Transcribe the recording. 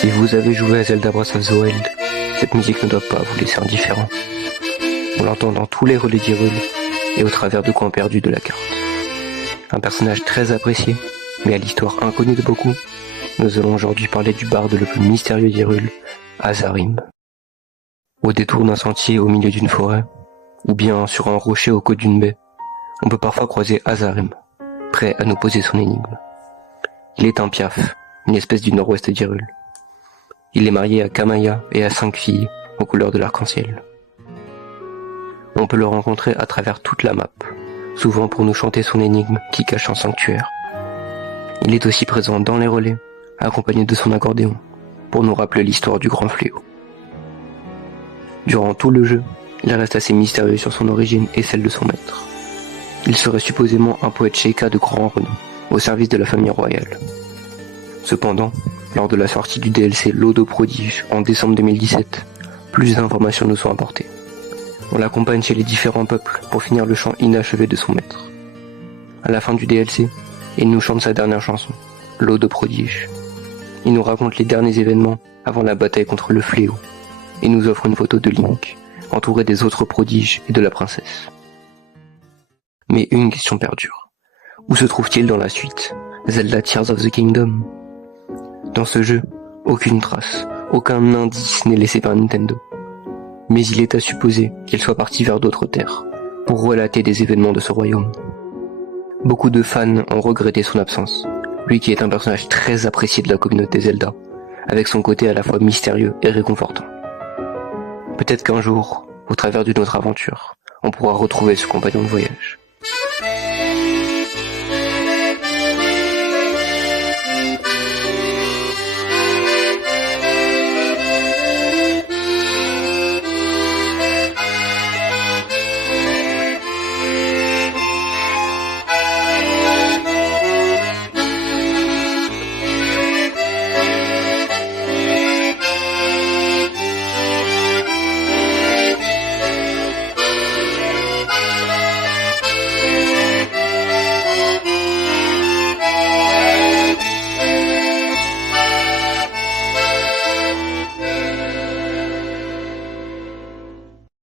Si vous avez joué à Zelda Breath of the Wild, cette musique ne doit pas vous laisser indifférent. On l'entend dans tous les relais d'Hyrule et au travers de coins perdus de la carte. Un personnage très apprécié, mais à l'histoire inconnue de beaucoup, nous allons aujourd'hui parler du barde le plus mystérieux d'Hyrule, Azarim. Au détour d'un sentier au milieu d'une forêt, ou bien sur un rocher au côté d'une baie, on peut parfois croiser Azarim, prêt à nous poser son énigme. Il est un piaf, une espèce du nord-ouest d'Hyrule. Il est marié à Kamaya et a 5 filles, aux couleurs de l'arc-en-ciel. On peut le rencontrer à travers toute la map, souvent pour nous chanter son énigme qui cache un sanctuaire. Il est aussi présent dans les relais, accompagné de son accordéon, pour nous rappeler l'histoire du grand fléau. Durant tout le jeu, il reste assez mystérieux sur son origine et celle de son maître. Il serait supposément un poète Sheikah de grand renom, au service de la famille royale. Cependant, lors de la sortie du DLC L'Eau de Prodige en décembre 2017, plus d'informations nous sont apportées. On l'accompagne chez les différents peuples pour finir le chant inachevé de son maître. À la fin du DLC, il nous chante sa dernière chanson, L'Eau de Prodige. Il nous raconte les derniers événements avant la bataille contre le fléau, et nous offre une photo de Link, entouré des autres prodiges et de la princesse. Mais une question perdure. Où se trouve-t-il dans la suite, Zelda Tears of the Kingdom? Dans ce jeu, aucune trace, aucun indice n'est laissé par Nintendo. Mais il est à supposer qu'il soit parti vers d'autres terres, pour relater des événements de ce royaume. Beaucoup de fans ont regretté son absence, lui qui est un personnage très apprécié de la communauté Zelda, avec son côté à la fois mystérieux et réconfortant. Peut-être qu'un jour, au travers d'une autre aventure, on pourra retrouver ce compagnon de voyage.